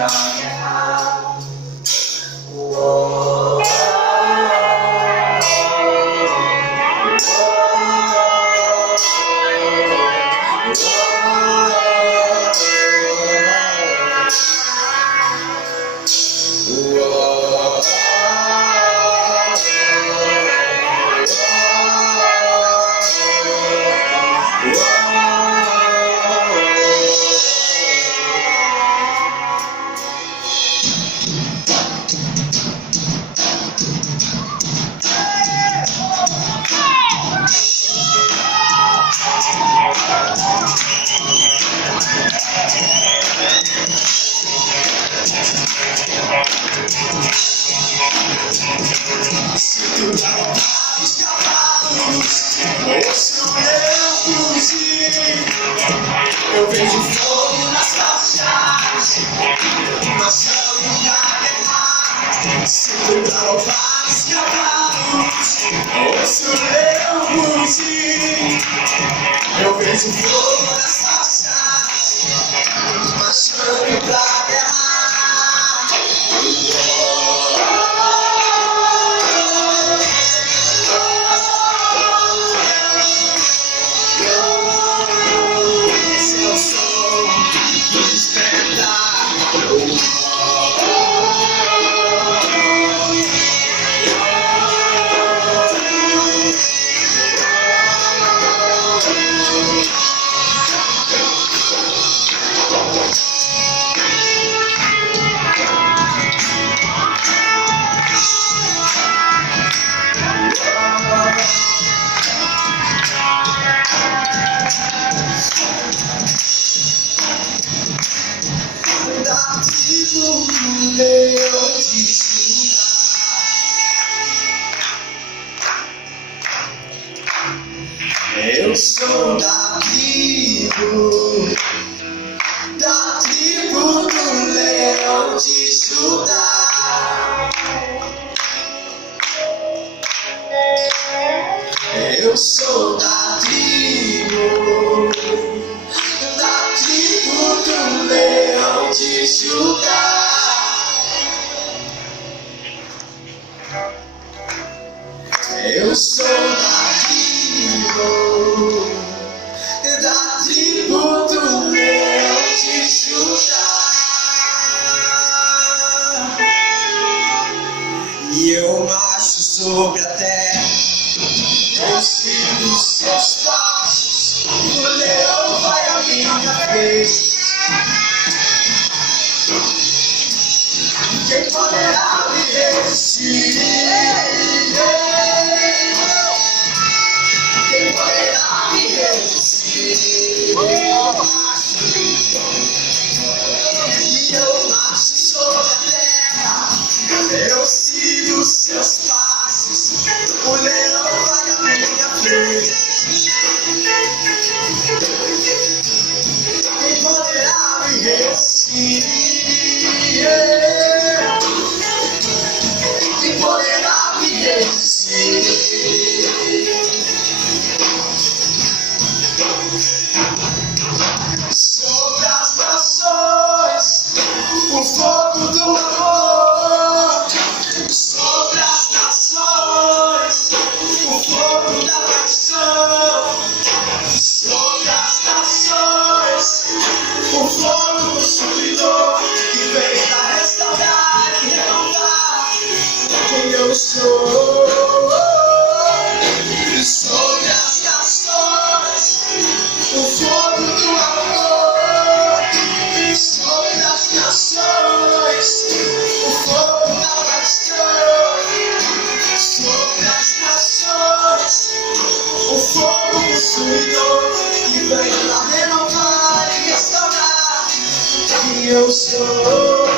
pra guerra. Eu vejo fogo nas faixas, marchando pra guerra. Sinto galovar os cavalos, ouço leão rugir. Eu vejo fogo nas faixas, marchando pra guerra. Eu sou da tribo do leão de Judá. Eu sou da tribo do leão de Judá. Eu sou da tribo do leão de Judá. E eu marcho sobre a terra, eu sigo os seus passos. O leão vai à minha frente. Quem poderá me resistir? Quem poderá me resistir? E eu marcho sobre a terra, eu sigo os seus passos. O leão vai à minha frente. Quem poderá me resistir? Quem poderá me resistir? Sobre as nações, o fogo do amor. Sobre as nações, o fogo da paixão. Sobre as nações, o fogo consumidor que vem pra restaurar e renovar quem eu sou. Sobre as nações, o fogo do amor. Sobre as nações, o fogo da paixão. Sobre as nações, o fogo consumidor que vem pra renovar e restaurar quem eu sou.